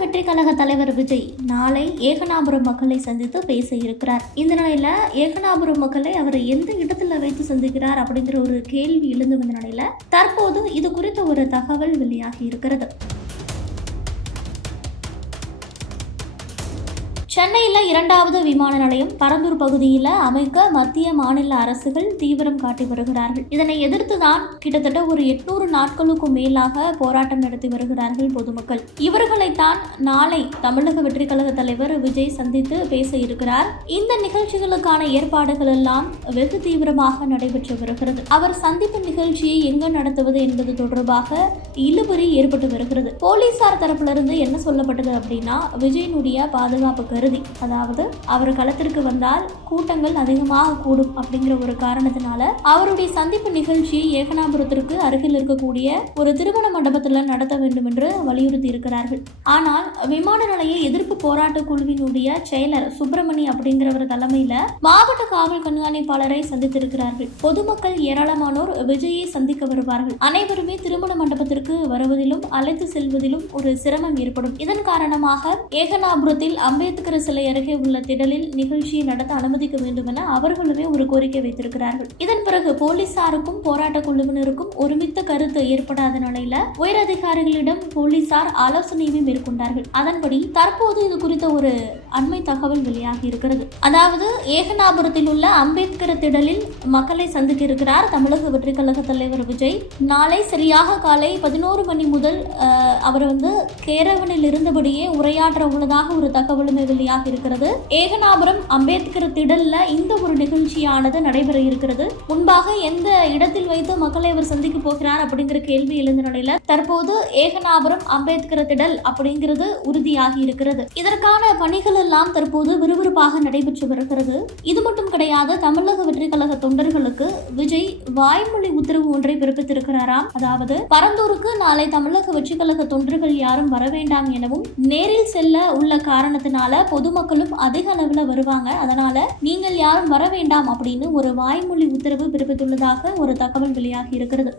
வெற்றி கழக தலைவர் விஜய் நாளை ஏகனாபுரம் மக்களை சந்தித்து பேச இருக்கிறார். இந்த நிலையில ஏகனாபுரம் மக்களை அவர் எந்த இடத்துல வைத்து சந்திக்கிறார் அப்படிங்கிற ஒரு கேள்வி எழுந்து வந்த நிலையில தற்போது இது குறித்த ஒரு தகவல் வெளியாகி இருக்கிறது. சென்னையில் இரண்டாவது விமான நிலையம் பரந்தூர் பகுதியில் அமைக்க மத்திய மாநில அரசுகள் தீவிரம் காட்டி வருகிறார்கள். இதனை எதிர்த்து தான் கிட்டத்தட்ட ஒரு எட்நூறு நாட்களுக்கும் மேலாக போராட்டம் நடத்தி வருகிறார்கள் பொதுமக்கள். இவர்களைத்தான் நாளை தமிழக வெற்றி கழக தலைவர் விஜய் சந்தித்து பேச இருக்கிறார். இந்த நிகழ்ச்சிகளுக்கான ஏற்பாடுகள் எல்லாம் வெகு தீவிரமாக நடைபெற்று வருகிறது. அவர் சந்திப்பு நிகழ்ச்சியை எங்கு நடத்துவது என்பது தொடர்பாக இழுபறி ஏற்பட்டு வருகிறது. போலீசார் தரப்பிலிருந்து என்ன சொல்லப்பட்டது அப்படின்னா விஜயனுடைய பாதுகாப்புக்கு கருதி. அதாவது அவர் களத்திற்கு வந்தால் கூட்டங்கள் அதிகமாக கூடும் அப்படிங்கிற ஒரு காரணத்தினால அவருடைய சந்திப்பு நிகழ்ச்சியை ஏகனாபுரத்திற்கு அருகில் இருக்கக்கூடிய ஒரு திருமண மண்டபத்தில் நடத்த வேண்டும் என்று வலியுறுத்தி இருக்கிறார்கள். ஆனால் விமான நிலைய எதிர்ப்பு போராட்ட குழுவினுடைய செயலர் சுப்பிரமணி அப்படிங்கிறவர் தலைமையில மாவட்ட காவல் கண்காணிப்பாளரை சந்தித்திருக்கிறார்கள். பொதுமக்கள் ஏராளமானோர் விஜயை சந்திக்க வருவார்கள். அனைவருமே திருமண மண்டபத்திற்கு வருவதிலும் அழைத்து செல்வதிலும் ஒரு சிரமம் ஏற்படும். இதன் காரணமாக ஏகனாபுரத்தில் அம்பேத்கர் சிலை அருகே உள்ள திடலில் நிகழ்ச்சியை நடத்த அனுமதிக்க வேண்டும் என அவர்களுமே ஒரு கோரிக்கை வைத்திருக்கிறார்கள். இதன் பிறகு போலீசாருக்கும் போராட்ட குழுவினருக்கும் ஒருமித்த கருத்து ஏற்படாத நிலையில உயர் அதிகாரிகளிடம் போலீசார் ஆலோசனையுமே மேற்கொண்டார்கள். அதன்படி தற்போது இது குறித்த ஒரு அண்மை தகவல் வெளியாகி இருக்கிறது. அதாவது ஏகனாபுரத்தில் உள்ள அம்பேத்கர் திடலில் மக்களை சந்திக்க இருக்கிறார் தமிழக வெற்றி கழக தலைவர் விஜய். நாளை சரியாக காலை பதினோரு மணி முதல் அவர் வந்து கேரவனில் இருந்தபடியே உரையாற்ற உள்ளதாக ஒரு தகவலுமே வெளியாகி இருக்கிறது. ஏகனாபுரம் அம்பேத்கர் திடல்ல இந்த ஒரு நிகழ்ச்சியானது நடைபெற இருக்கிறது. முன்பாக எந்த இடத்தில் வைத்து மக்களை அவர் சந்திக்க போகிறார் அப்படிங்கிற கேள்வி எழுந்த நிலையில தற்போது ஏகனாபுரம் அம்பேத்கர் திடல் அப்படிங்கிறது உறுதியாகி இருக்கிறது. இதற்கான பணிகள் தேர்தலெல்லாம் தற்போது விறுவிறுப்பாக நடைபெற்று வருகிறது. இது மட்டும் கிடையாது தமிழக வெற்றி கழக தொண்டர்களுக்கு விஜய் வாய்மொழி உத்தரவு ஒன்றை பிறப்பித்திருக்கிறாராம். அதாவது பரந்தூருக்கு நாளை தமிழக வெற்றி கழக தொண்டர்கள் யாரும் வர வேண்டாம் எனவும் நேரில் செல்ல உள்ள காரணத்தினால பொதுமக்களும் அதிக அளவில் வருவாங்க. அதனால நீங்கள் யாரும் வர வேண்டாம் அப்படின்னு ஒரு வாய்மொழி உத்தரவு பிறப்பித்துள்ளதாக ஒரு தகவல் வெளியாகி இருக்கிறது.